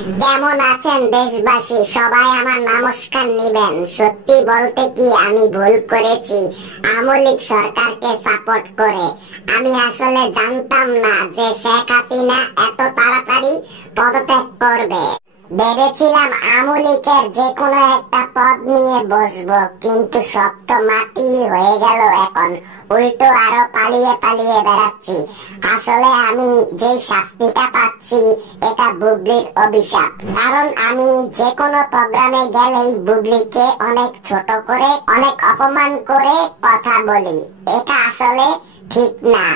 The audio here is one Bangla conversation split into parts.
কেমন আছেন দেশবাসী? সবাই আমার নমস্কার নিবেন। সত্যি বলতে কি আমি ভুল করেছি আওয়ামী সরকারকে সাপোর্ট করে। আমি আসলে জানতাম না যে শেখ হাসিনা এত তাড়াতাড়ি পদত্যাগ করবে। ভেবেছিলাম আওয়ামী লীগের যে কোনো একটা পদ নিয়ে বসবো, কিন্তু সব তো মাটি হয়ে গেল। এখন উল্টো আরো পালিয়ে পালিয়ে বেড়াচ্ছি। আসলে আমি যে শাস্তিটা পাচ্ছি এটা বুবলির অভিশাপ। কারণ আমি যে কোনো প্রোগ্রামে গেলেই বুবলিকে অনেক ছোট করে, অনেক অপমান করে কথা বলি। এটা আসলে ঠিক না।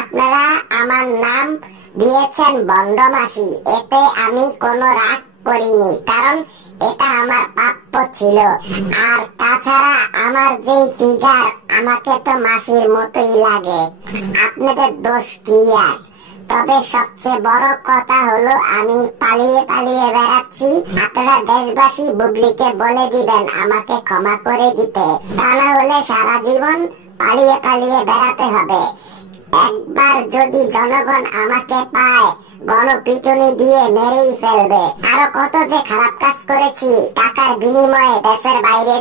আপনারা আমার নাম দিয়েছেন বন্ডমাসি, এতে আমি কোনো রাগ করিনি, কারণ এটা আমার প্রাপ্য ছিল। আর তাছাড়া আমার যে ফিগার, আমাকে তো মাসির মতোই লাগে। আপনাদের দোষ কি আর? তবে সবচেয়ে বড় কথা হলো আমি পালিয়ে পালিয়ে বেড়াচ্ছি। আপনারা দেশবাসী বুবলিকে বলে দিবেন আমাকে ক্ষমা করে দিতে, তা না হলে সারা জীবন পালিয়ে পালিয়ে বেড়াতে হবে। একবার যদি জনগণ আমাকে পায়, গণপিটুনি দিয়ে মেরেই ফেলবে। আরো কত যে খারাপ কাজ করেছি টাকার বিনিময়ে, দেশের বাইরে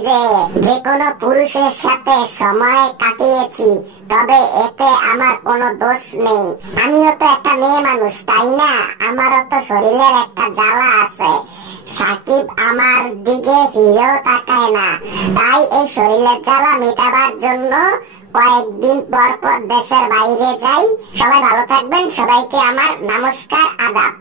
যে কোনো পুরুষের সাথে সময় কাটিয়েছি, তবে এতে আমার কোনো দোষ নেই। আমিও তো একটা মেয়ে মানুষ, তাই না? আমারও তো শরীরের একটা জ্বালা আছে। সাকিব আমার দিকে ফিরেও তাকায় না, তাই এই শরীরের জ্বালা মেটাবার জন্য কয়েকদিন পর পর দেশের বাইরে যাই। সবাই ভালো থাকবেন। সবাইকে আমার নমস্কার, আদাব।